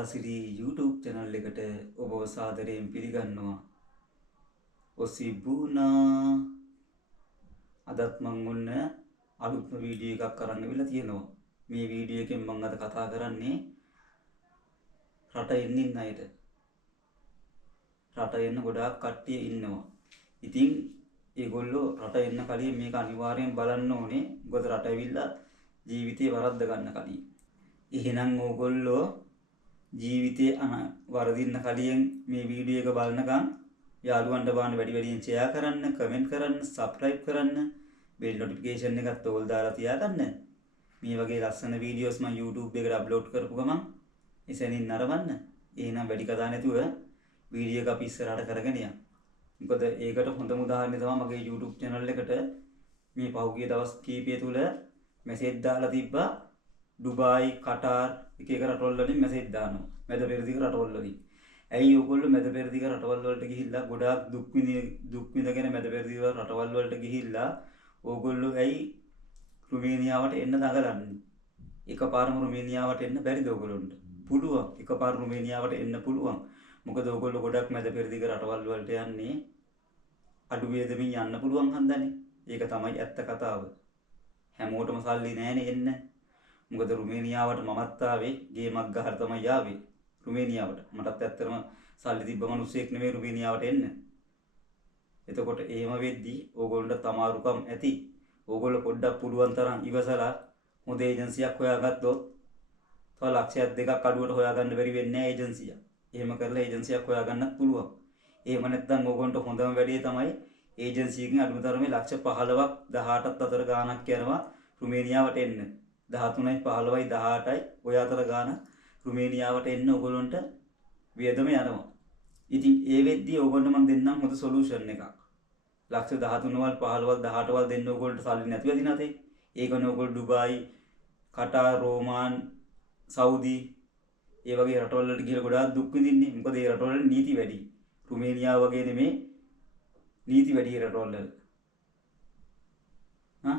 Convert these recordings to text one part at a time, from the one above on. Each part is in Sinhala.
කතාසිරි YouTube channel එකට ඔබව සාදරයෙන් පිළිගන්නවා. ඔසිබුනා අදත් මම ඔන්න අලුත්ම වීඩියෝ එකක් අරන් ඉවිල්ලා තියෙනවා. මේ වීඩියෝ එකෙන් මම අද කතා කරන්නේ රට ඉන්න අයට. රට එන්න ගොඩාක් කට්ටිය ඉන්නවා. ඉතින් ඒගොල්ලෝ රට එන්න කලින් මේක අනිවාර්යෙන් බලන්න ඕනේ. මොකද රට ඇවිල්ලා ජීවිතේ වරද්ද ගන්න කලින්. එහෙනම් ඕගොල්ලෝ ජීවිතේ වරදින්න කලින් මේ වීඩියෝ එක බලනකම් යාළුවන්ට බලන්න වැඩියෙන් ෂෙයා කරන්න, කමෙන්ට් කරන්න, සබ්ස්ක්‍රයිබ් කරන්න, බෙල් නොටිෆිකේෂන් එකත් ඕල් දාලා තියාගන්න. මේ වගේ ලස්සන වීඩියෝස් මම YouTube එකට අප්ලෝඩ් කරපු ගමන් එසැනින් නරඹන්න. එහෙනම් වැඩි කතා නැතුව වීඩියෝ එක අපි ඉස්සරහට කරගෙන යමු. මොකද ඒකට හොඳම උදාහරණය තමයි මගේ YouTube channel එකට මේ පහුගිය දවස් කීපය තුල මැසේජ් දාලා තිබ්බා. ඩුබායි, කටාර් එක රටවල් වලින් මැසේජ් දානවා. මැද පෙරදිග රටවල් වලින්. ඇයි ඔයගොල්ලෝ මැද පෙරදිග රටවල් වලට ගිහිල්ලා ගොඩාක් දුක් විඳගෙන මැද පෙරදිග රටවල් වලට ගිහිල්ලා ඕගොල්ලෝ ඇයි රුමේනියාවට එන්න දඟලන්නේ? එකපාරම රුමේනියාවට එන්න බැරිද ඔයගොල්ලන්ට? පුළුවන්. එකපාර රුමේනියාවට එන්න පුළුවන්. මොකද ඔයගොල්ලෝ ගොඩක් මැද පෙරදිග රටවල් වලට යන්නේ අඩු වේදමින් යන්න පුළුවන් හන්දනේ. ඒක තමයි ඇත්ත කතාව. හැමෝටම සල්ලි නැහැනේ එන්න. මොකද රුමේනියාවට මමත් ආවේ ගේමක් ගහලා තමයි ආවේ රුමේනියාවට. මටත් ඇත්තටම සල්ලි තිබ්බ මිනිස්සෙක් නෙමෙයි රුමේනියාවට එන්න. එතකොට එහෙම වෙද්දි ඕගොල්ලන්ට තමාරුකම් ඇති. ඕගොල්ලෝ පොඩ්ඩක් පුළුවන් තරම් ඉවසලා හොඳ ඒජන්සියක් හොයාගත්තොත් තව ලක්ෂයක් දෙකක් අඩුවට හොයාගන්න බැරි වෙන්නේ නැහැ ඒජන්සිය. එහෙම කරලා ඒජන්සියක් හොයාගන්නත් පුළුවන්. එහෙම නැත්නම් ඕගොල්ලන්ට හොඳම වැඩේ තමයි ඒජන්සියකින් අඩුම තරමේ ලක්ෂ 15ක් 18ක් අතර ගාණක් යනවා රුමේනියාවට එන්න. 13යි 15යි 18යි ඔය අතර ගාන රුමේනියාවට එන්න ඕගොල්ලන්ට වියදම යනවා. ඉතින් ඒ වෙද්දී ඕගොල්ලන්ට මම දෙන්නම් හොඳ සොලියුෂන් එකක්. ලක්ෂ 13වල් 15වල් 18වල් දෙන්න ඕගොල්ලන්ට සල්ලි නැති වෙදි නැතේ. ඒකනේ ඕගොල්ලෝ ඩුබායි, කටාර්, රෝමාන්, සෞදි ඒ වගේ රටවල් වලට ගිහලා ගොඩාක් දුක් විඳින්නේ. මොකද ඒ රටවල නීති වැඩි. රුමේනියාව වගේ නෙමේ නීති වැඩි රටවල් වල.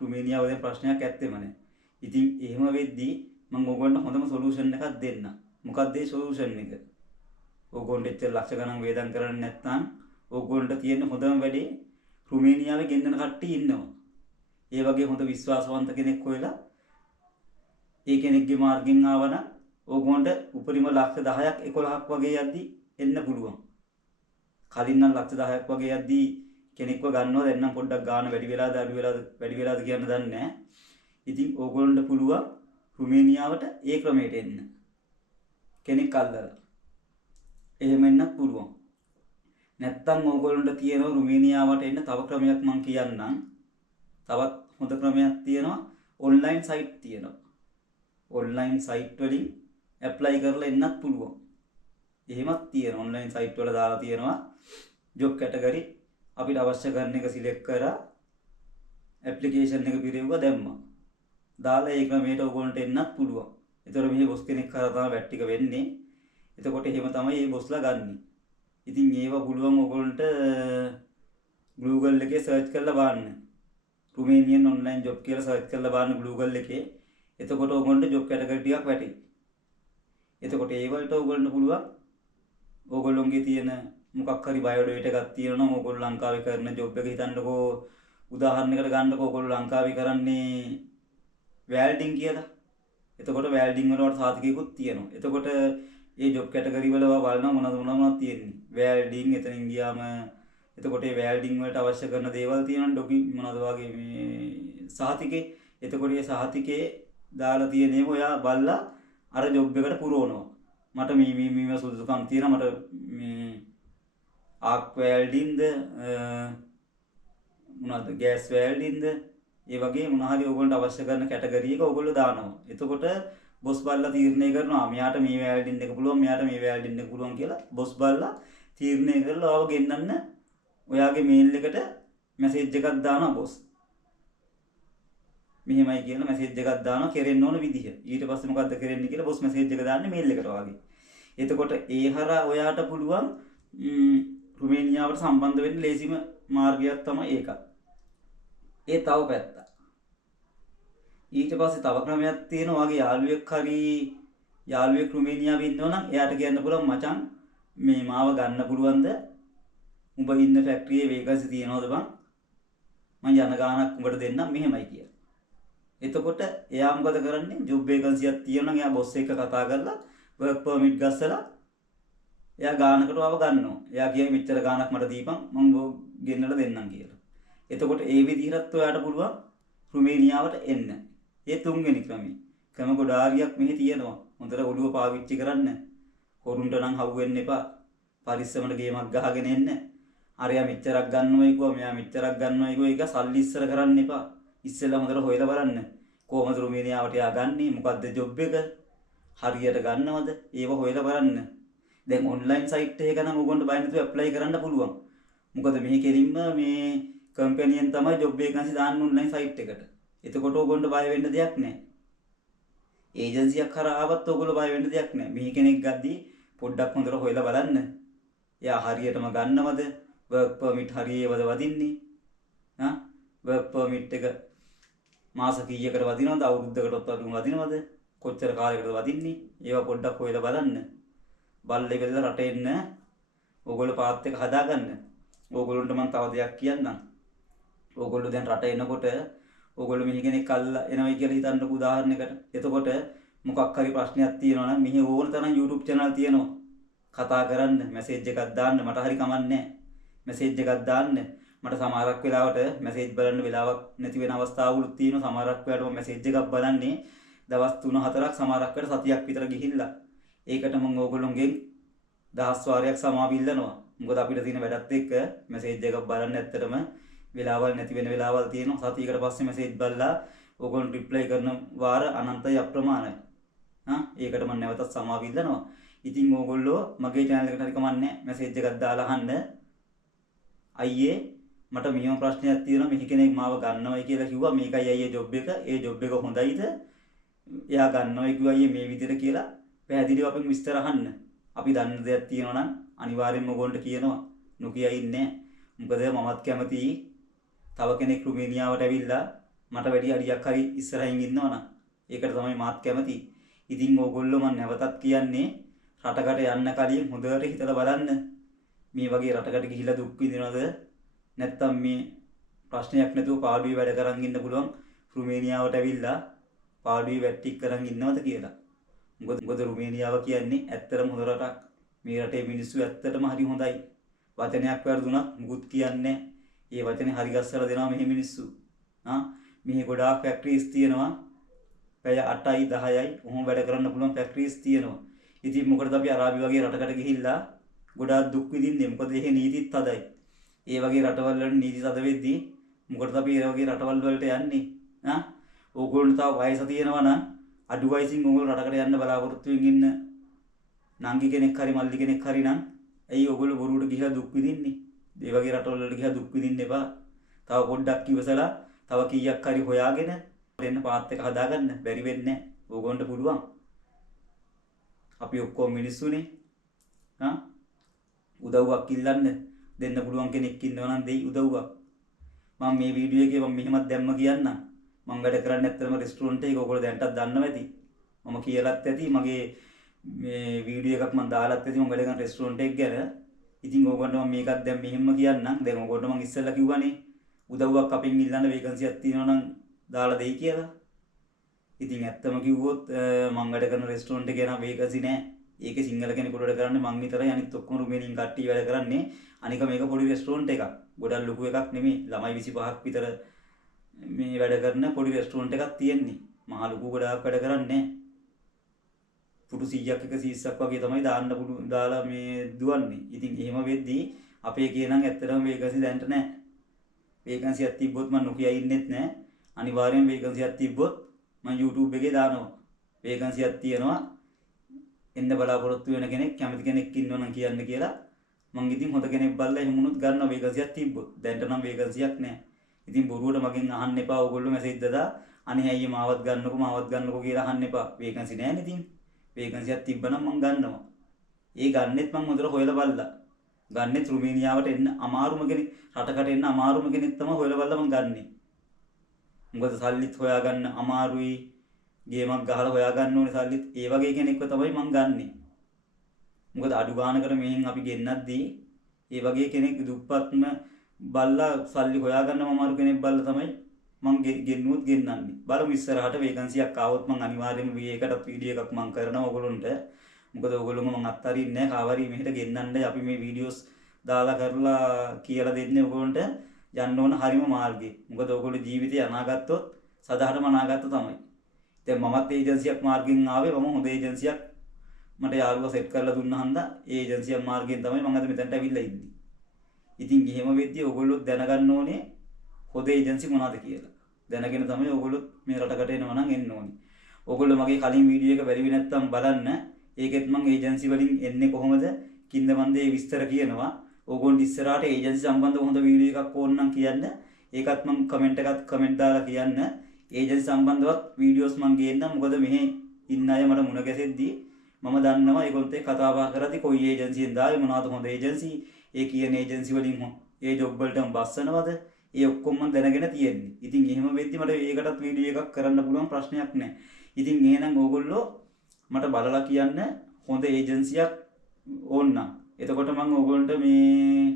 රුමේනියාව වගේ ප්‍රශ්නයක් ඇත්තෙම නැහැ. ඉතින් එහෙම වෙද්දී මම ඕගොල්ලන්ට හොඳම සොලියුෂන් එකක් දෙන්න. මොකක්ද ඒ සොලියුෂන් එක? ඕගොල්ලන්ට එච්චර ලක්ෂ ගණන් වේදම් කරන්නේ නැත්නම් ඕගොල්ලන්ට තියෙන හොඳම වැඩේ රුමේනියාවේ ගෙන්නන කට්ටිය ඉන්නවා. ඒ වගේ හොඳ විශ්වාසවන්ත කෙනෙක් හොයලා ඒ කෙනෙක්ගේ මාර්ගෙන් ආවනම් ඕගොල්ලන්ට උපරිම ලක්ෂ 10ක් 11ක් වගේ යද්දි එන්න පුළුවන්. කලින් නම් ලක්ෂ 10ක් වගේ යද්දි කෙනෙක්ව ගන්නවා. දැන් නම් පොඩ්ඩක් ගාන වැඩි වෙලාද අඩු වෙලාද කියන්න දන්නේ නැහැ. ඉතින් ඕගොල්ලන්ට පුළුවන් රුමේනියාවට ඒ ක්‍රමයට එන්න. කෙනෙක් අල්ලලා. එහෙම එන්නත් පුළුවන්. නැත්තම් ඕගොල්ලන්ට තියෙනවා රුමේනියාවට එන්න තව ක්‍රමයක් මම කියන්නම්. තවත් හොඳ ක්‍රමයක් තියෙනවා. ඔන්ලයින් සයිට් තියෙනවා. ඔන්ලයින් සයිට් වලින් ඇප්ලයි කරලා එන්නත් පුළුවන්. එහෙමත් තියෙනවා. ඔන්ලයින් සයිට් වල දාලා තියෙනවා ජොබ් කැටගරි අපිට අවශ්‍ය කරන එක සිලෙක්ට් කරලා ඇප්ලිකේෂන් එක පිරෙව්වා දැම්මා. දාලා ඒ ක්‍රමයට ඕගොල්ලන්ට එන්නත් පුළුවන්. ඒතර මෙහි බොස් කෙනෙක් කරා තමයි වැට් ටික වෙන්නේ. එතකොට එහෙම තමයි මේ බොස්ලා ගන්නෙ. ඉතින් ඒව පුළුවන් ඕගොල්ලන්ට Google එකේ සර්ච් කරලා බලන්න. රුමේනියන් ඔන්ලයින් ජොබ් කියලා සර්ච් කරලා බලන්න Google එකේ. එතකොට ඕගොල්ලන්ට ජොබ් කැටගරි ටිකක් වැටේ. එතකොට ඒ වලට ඕගොල්ලන්ට පුළුවන් ඕගොල්ලොන්ගේ තියෙන මොකක් හරි බයෝඩේටා එකක් තියෙනවා නම් ඕගොල්ලෝ ලංකාවේ කරන ජොබ් එක හිතන්නකෝ උදාහරණයකට ගන්නකෝ ඕගොල්ලෝ ලංකාවේ කරන්නේ වැල්ඩින් කියලා. එතකොට වැල්ඩින් වලට සාතිකයකුත් තියෙනවා. එතකොට ඒ ජොබ් කැටගරි වල බලනවා මොනවද තියෙන්නේ. වැල්ඩින් එතනින් ගියාම එතකොට ඒ වැල්ඩින් වලට අවශ්‍ය කරන දේවල් තියෙනවා. ඩොකි මොනවද වගේ මේ සාතිකේ. එතකොට ඒ සාතිකේ දාලා තියෙන ඒවා ඔයා බලලා අර ජොබ් එකට පුරවනවා. මට මේ සුදුසුකම් තියෙනවා. මට මේ ආක් වැල්ඩින්ද මොනවද ගෑස් වැල්ඩින්ද ඒ වගේ මොන හරි ඕගොල්ලන්ට අවශ්‍ය කරන කැටගරි එක ඕගොල්ලෝ දානවා. එතකොට බොස් බල්ලා තීරණය කරනවා මෙයාට මේ වැල්ඩින් එක පුළුවන්, මෙයාට මේ වැල්ඩින් එක පුළුවන් කියලා බොස් බල්ලා තීරණය කරලා ආව ගෙන්නන්න ඔයාගේ මේල් එකට මැසේජ් එකක් දානවා බොස්. මෙහෙමයි කියන මැසේජ් එකක් දානවා කෙරෙන්න ඕන විදිහ. ඊට පස්සේ මොකද්ද කරන්නේ කියලා බොස් මැසේජ් එක දාන්නේ මේල් එකට වගේ. එතකොට ඒ හරහා ඔයාට පුළුවන් රුමේනියාවට සම්බන්ධ වෙන්න ලේසිම මාර්ගයක් තමයි ඒක. ඒ තව පැත්ත. ඊට පස්සේ තව ක්‍රමයක් තියෙනවා. වගේ යාළුවෙක් හරි යාළුවෙක් රුමේනියාවේ ඉන්නවනම් එයාට කියන්න පුළුවන් මචං මේ මාව ගන්න පුළුවන්ද? උඹ ඉන්න ෆැක්ටරියේ වේකන්සි තියනවද බං? මං යන ගානක් උඹට දෙන්නම් මෙහෙමයි කියලා. එතකොට එයා මොකද කරන්නේ? ජොබ් වේකන්සියක් තියෙනවා නම් එයා බොස් එක්ක කතා කරලා වර්ක් පර්මිට් ගස්සලා එයා ගානකට ආව ගන්නවා. එයා කියයි මෙච්චර ගානක් මට දීපන් මං ගෙන්නලා දෙන්නම් කියලා. එතකොට ඒ විදිහට ඔයාට පුළුවන් රුමේනියාවට එන්න. ඒ තුන්වෙනි ක්‍රමය. ක්‍රම ගොඩාරියක් මෙහි තියෙනවා. හොඳට ඔළුව පාවිච්චි කරන්න. හොරුන්ට නම් හවු වෙන්න එපා. පරිස්සමට ගේමක් ගහගෙන එන්න. අරයා මෙච්චරක් ගන්නවයි කිව්වා මෙයා මෙච්චරක් ගන්නවයි කිව්වා ඒක සල්ලි ඉස්සර කරන්න එපා. ඉස්සෙල්ලා හොඳට හොයලා බලන්න. කොහොමද රුමේනියාවට යා ගන්නේ? මොකද්ද ජොබ් එක? හරියට ගන්නවද? ඒව හොයලා බලන්න. දැන් ඔන්ලයින් සයිට් එකක නම් ඕගොල්ලෝ බය නැතුව ඇප්ලයි කරන්න පුළුවන්. මොකද මෙහි කෙලින්ම මේ කම්පැනියෙන් තමයි ජොබ් වේකන්සි දාන්න ඔන්ලයින් සයිට් එකට. එතකොට ඕගොල්ලෝ බය වෙන්න දෙයක් නැහැ. ඒජන්සියක් කරා ආවත් ඕගොල්ලෝ බය වෙන්න දෙයක් නැහැ. මෙහි කෙනෙක් ගද්දී පොඩ්ඩක් හොඳට හොයලා බලන්න. එයා හරියටම ගන්නවද? වර්ක් පර්මිට් හරියේවද වදින්නේ? වර්ක් පර්මිට් එක මාස කීයකට වදිනවද? අවුරුද්දකටත් අඩු වදිනවද? කොච්චර කාලයකටද වදින්නේ? ඒවා පොඩ්ඩක් හොයලා බලන්න. බල්ලේ වෙලා රට එන්න ඕගොල්ලෝ පාත් එක හදාගන්න. ඕගොල්ලන්ට මම තව දෙයක් කියන්නම්. ඕගොල්ලෝ දැන් රට එනකොට ඕගොල්ලෝ මෙහි කෙනෙක් අල්ලලා එනවයි කියලා හිතන්නකෝ උදාහරණයකට. එතකොට මොකක් හරි ප්‍රශ්නයක් තියෙනවා නම් මෙහි ඕන තරම් YouTube channel තියෙනවා. කතා කරන්න, මැසේජ් එකක් දාන්න මට හරි කමන්නේ. මැසේජ් එකක් දාන්න. මට සමහරක් වෙලාවට මැසේජ් බලන්න වෙලාවක් නැති වෙන අවස්ථාවලුත් තියෙනවා. සමහරක් වෙලාවට මම මැසේජ් එකක් බලන්නේ දවස් 3-4ක් සමහරක් වෙලාවට සතියක් විතර ගිහිල්ලා. ඒකට මම ඕගොල්ලොන්ගෙන් දහස් වාරයක් සමාව ඉල්ලනවා. මොකද අපිට තියෙන වැඩත් එක්ක මැසේජ් එකක් බලන්න ඇත්තටම වෙලාවල් නැති වෙන වෙලාවල් තියෙනවා. සතියකට පස්සේ මැසේජ් බලලා ඕගොල්ලෝ රිප්ලයි කරන වාර අනන්තයි අප්‍රමාණයි. ඒකට මම නැවතත් සමාව ඉල්ලනවා. ඉතින් ඕගොල්ලෝ මගේ channel එකට හරි කමන්නේ මැසේජ් එකක් දාලා අහන්න. අයියේ මට මෙහෙම ප්‍රශ්නයක් තියෙනවා මෙහි කෙනෙක් මාව ගන්නවයි කියලා කිව්වා. මේකයි අයියේ ජොබ් එක. ඒ ජොබ් එක හොඳයිද? එයා ගන්නවයි කිව්වා අයියේ මේ විදිහට කියලා පැහැදිලිව අපෙන් විස්තර අහන්න. අපි දන්න දෙයක් තියෙනවා නම් අනිවාර්යෙන්ම ඕගොල්ලන්ට කියනවා. නොකිය ඉන්නේ. මොකද මමත් කැමතියි තව කෙනෙක් රුමේනියාවට ඇවිල්ලා මට වැඩි අඩියක් හරි ඉස්සරහින් ඉන්නවනම්. ඒකට තමයි මාත් කැමති. ඉතින් ඕගොල්ලෝ මම නැවතත් කියන්නේ රටකට යන්න කලින් හොඳට හිතලා බලන්න. මේ වගේ රටකට ගිහිල්ලා දුක් විඳිනවද? නැත්තම් මේ ප්‍රශ්නයක් නැතුව පාඩුවේ වැඩ කරන් ඉන්න පුළුවන් රුමේනියාවට ඇවිල්ලා පාඩුවේ වැඩ ටික කරන් ඉන්නවද කියලා. මොකද රුමේනියාව කියන්නේ ඇත්තටම හොඳ රටක්. මේ රටේ මිනිස්සු ඇත්තටම හරි හොඳයි. වචනයක් වැරදුනත් මුකුත් කියන්නේ ඒ වචනේ හරි ගස්සලා දෙනවා මෙහි මිනිස්සු. මෙහි ගොඩාක් ෆැක්ටරිස් තියෙනවා. පැය 8යි 10යි ඔහොම වැඩ කරන්න පුළුවන් ෆැක්ටරිස් තියෙනවා. ඉතින් මොකටද අපි අරාබි වගේ රටකට ගිහිල්ලා ගොඩාක් දුක් විඳින්නේ? මොකද එහෙ නීතිත් හදයි. ඒ වගේ රටවල් වල නීති හද වෙද්දී මොකටද අපි ඒ වගේ රටවල් වලට යන්නේ? ඕගොල්ලෝ තව වයස තියෙනවා නම් අඩු වයසින් ඕගොල්ලෝ රටකට යන්න බලාපොරොත්තු වෙමින් ඉන්න නංගි කෙනෙක් හරි මල්ලි කෙනෙක් හරි නම් ඇයි ඕගොල්ලෝ බොරුවට ගිහලා දුක් විඳින්නේ? ඒ වගේ රටවල් වලට ගිහලා දුක් විඳින්න එපා. තව පොඩ්ඩක් ඉවසලා තව කීයක් හරි හොයාගෙන දෙන්න පාත් එක හදාගන්න. බැරි වෙන්නේ නැහැ. ඕගොල්ලන්ට පුළුවන්. අපි ඔක්කොම මිනිස්සුනේ. උදව්වක් ඉල්ලන්න දෙන්න පුළුවන් කෙනෙක් ඉන්නවා නම් දෙයි උදව්වක්. මම මේ වීඩියෝ එකේ මම මෙහෙමත් දැම්ම කියන්නම්. මම වැඩ කරන්නේ ඇත්තටම රෙස්ටුරන්ට් එකක. ඔයගොල්ලෝ දැන්ටත් දන්නවා ඇති. මම කියලාත් ඇති මගේ මේ වීඩියෝ එකක් මම දාලාත් ඇති මම වැඩ කරන රෙස්ටුරන්ට් එක ගැන. ඉතින් ඕගොල්ලෝ මම මේකත් දැන් මෙහෙම කියන්නම්. දැන් ඕගොල්ලෝ මම ඉස්සෙල්ලා කිව්වනේ උදව්වක් අපෙන් ඉල්ලන්න වේකන්සියක් තියෙනවා නම් දාලා දෙයි කියලා. ඉතින් ඇත්තම කිව්වොත් මම වැඩ කරන රෙස්ටුරන්ට් එකේ නම් වේකන්සි නැහැ. ඒකේ සිංහල කෙනෙකුට වැඩ කරන්නේ මං විතරයි. අනිත් ඔක්කොම රුමේනියන් කට්ටිය වැඩ කරන්නේ. අනික මේක පොඩි රෙස්ටුරන්ට් එකක්. ගොඩක් ලොකු එකක් නෙමෙයි. ළමයි 25ක් විතර මේ වැඩ කරන පොඩි රෙස්ටුරන්ට් එකක් තියෙන්නේ. මහා ලොකු ගොඩාක් වැඩ කරන්නේ. පුටු 100ක් 130ක් වගේ තමයි දාන්න පුළුවන් දාලා මේ දුවන්නේ. ඉතින් එහෙම වෙද්දී අපේ කියනනම් ඇත්තටම වේකන්සි දැන්ට නැහැ. වේකන්සියක් තිබ්බොත් මම නොකිය ඉන්නෙත් නැහැ. අනිවාර්යෙන් වේකන්සියක් තිබ්බොත් මම YouTube එකේ දානවා. වේකන්සියක් තියෙනවා. එන්න බලාපොරොත්තු වෙන කෙනෙක් කැමති කෙනෙක් ඉන්නවා නම් කියන්න කියලා මං ඉතින් හොඳ කෙනෙක් බලලා එහෙම වුණොත් ගන්න වේකන්සියක් තිබ්බොත්. දැන්ට නම් වේකන්සියක් නැහැ. ඉතින් බොරුවට මගෙන් අහන්න එපා. ඕගොල්ලෝ මැසේජ් දාලා අනේ අයියේ මාවත් ගන්නකෝ කියලා අහන්න එපා. වේකන්සි නැහැ ඉතින්. වේකන්සියක් තිබ්බනම් මං ගන්නවා. ඒ ගන්නෙත් මං හොඳට හොයලා බලලා. ගන්නෙත් රුමේනියාවට එන්න අමාරුම කෙනෙක් රටකට එන්න අමාරුම කෙනෙක් තමයි හොයලා බලලා මං ගන්නෙ. මොකද සල්ලිත් හොයාගන්න අමාරුයි. ගේමක් ගහලා හොයා ගන්න ඕනේ සල්ලිත් ඒ වගේ කෙනෙක්ව තමයි මං ගන්නෙ. මොකද අඩු ගානකට මෙහෙන් අපි ගෙන්නද්දී ඒ වගේ කෙනෙක් දුප්පත්ම බල්ලා සල්ලි හොයාගන්න අමාරු කෙනෙක් බල්ලා තමයි මං ගෙන්නුවොත් ගෙන්නන්නේ. බලමු ඉස්සරහට වේකන්සියක් ආවොත් මං අනිවාර්යයෙන්ම V1කට වීඩියෝ එකක් මං කරනවා ඔයගොල්ලන්ට. මොකද ඔයගොල්ලෝම මං අත්හරින්නේ නැහැ. කාවරි මෙහෙට ගෙන්නන්න අපි මේ වීඩියෝස් දාලා කරලා කියලා දෙන්නේ ඔයගොල්ලන්ට යන්න ඕන හරිම මාර්ගය. මොකද ඔයගොල්ලෝ ජීවිතය අනාගත්තොත් සදාහටම අනාගත තමයි. දැන් මමත් ඒජන්සියක් මාර්ගෙන් ආවේ. මම හොඳ ඒජන්සියක් මට යාළුවා සෙට් කරලා දුන්නා හන්දා ඒ ඒජන්සියක් මාර්ගයෙන් තමයි මම අද මෙතනට ඇවිල්ලා ඉන්නේ. ඉතින් එහෙම වෙද්දී ඔයගොල්ලෝ දැනගන්න ඕනේ හොඳ ඒජන්සි මොනවද කියලා. දැනගෙන තමයි ඔයගොල්ලෝ මේ රටකට එනවා නම් එන්න ඕනේ. ඔයගොල්ලෝ මගේ කලින් වීඩියෝ එක බැලුවේ නැත්නම් බලන්න. ඒකෙත් මම ඒජන්සි වලින් එන්නේ කොහොමද කින්ද මන්ද ඒ විස්තර කියනවා. ඕගොල්ලෝ ඉස්සරහට ඒජන්සි සම්බන්ධව හොඳ වීඩියෝ එකක් ඕන නම් කියන්න. ඒකත් මම කමෙන්ට් දාලා කියන්න. ඒජන්සි සම්බන්ධවත් වීඩියෝස් මම ගේන්නම්. මොකද මෙහි ඉන්න අය මට මුණ ගැසෙද්දී මම දන්නවා ඒගොල්ලොත් එක්ක කතා බහ කරද්දී කොයි ඒජන්සියෙන් දාවේ මොනවද හොඳ ඒජන්සි ඒ කියන ඒජන්සි වලින් ඒ ජොබ් වලටම බස්සනවද ඒ ඔක්කොම මම දැනගෙන තියෙන්නේ. ඉතින් එහෙම වෙද්දි මට ඒකටත් වීඩියෝ එකක් කරන්න පුළුවන් ප්‍රශ්නයක් නැහැ. ඉතින් එහෙනම් ඕගොල්ලෝ මට බලලා කියන්න හොඳ ඒජන්සියක් ඕන නම්. එතකොට මම ඕගොල්ලන්ට මේ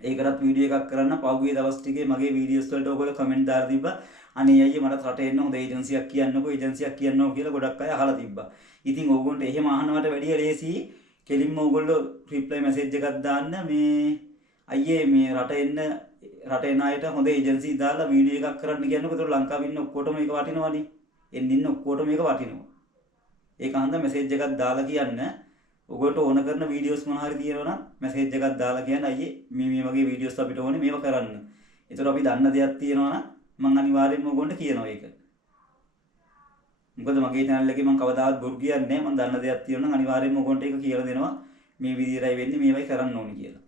ඒකටත් වීඩියෝ එකක් කරන්න පහුගිය දවස් ටිකේ මගේ වීඩියෝස් වලට ඔයගොල්ලෝ කමෙන්ට් දාලා තිබ්බා. අනේ අයියේ මට රට එන්න හොඳ ඒජන්සියක් කියන්නකෝ ඒජන්සියක් කියන්නකෝ කියලා ගොඩක් අය අහලා තිබ්බා. ඉතින් ඕගොල්ලන්ට එහෙම අහනවට වැඩිය ලේසි කෙලින්ම ඕගොල්ලෝ රිප්ලයි මැසේජ් එකක් දාන්න මේ අයියේ මේ රට එන අයට හොඳ ඒජන්සි දාලා වීඩියෝ එකක් කරන්න කියන්නකෝ. ඒතකොට ලංකාවේ ඉන්න ඔක්කොටම මේක වටිනවනේ. ඉන්න ඔක්කොටම මේක වටිනවා. ඒක හන්ද මැසේජ් එකක් දාලා කියන්න. ඔයගොල්ලෝ ඕන කරන වීඩියෝස් මොන හරි තියෙනවා නම් මැසේජ් එකක් දාලා කියන්න අයියේ මේ වගේ වීඩියෝස් අපිට ඕනේ මේව කරන්න. ඒතකොට අපි දන්න දෙයක් තියෙනවා නම් මම අනිවාර්යෙන්ම ඔයගොල්ලන්ට කියනවා ඒක. මොකද මගේ channel එකේ මම කවදාවත් බොරු කියන්නේ නැහැ. මම දන්න දෙයක් තියෙනවා නම් අනිවාර්යෙන්ම ඔයගොල්ලන්ට ඒක කියලා දෙනවා. මේ විදිහටයි වෙන්නේ මේවයි කරන්න ඕනේ කියලා.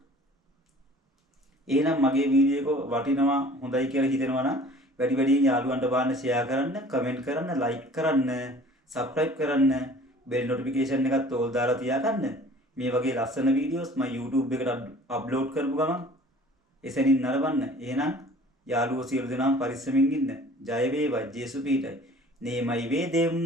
එහෙනම් මගේ වීඩියෝ එක වටිනවා හොඳයි කියලා හිතෙනවා නම් වැඩියෙන් යාළුවන්ට බලන්න ෂෙයා කරන්න, කමෙන්ට් කරන්න, ලයික් කරන්න, සබ්ස්ක්‍රයිබ් කරන්න, බෙල් නොටිෆිකේෂන් එකත් ඕල් දාලා තියාගන්න. මේ වගේ ලස්සන වීඩියෝස් මම YouTube එකට අප්ලෝඩ් කරපු ගමන් එසැනින් නරඹන්න. එහෙනම් යාළුවෝ සියලු දෙනාම පරිස්සමින් ඉන්න. ජය වේවා ජේසු පීඨයි. නේමයි වේදෙම්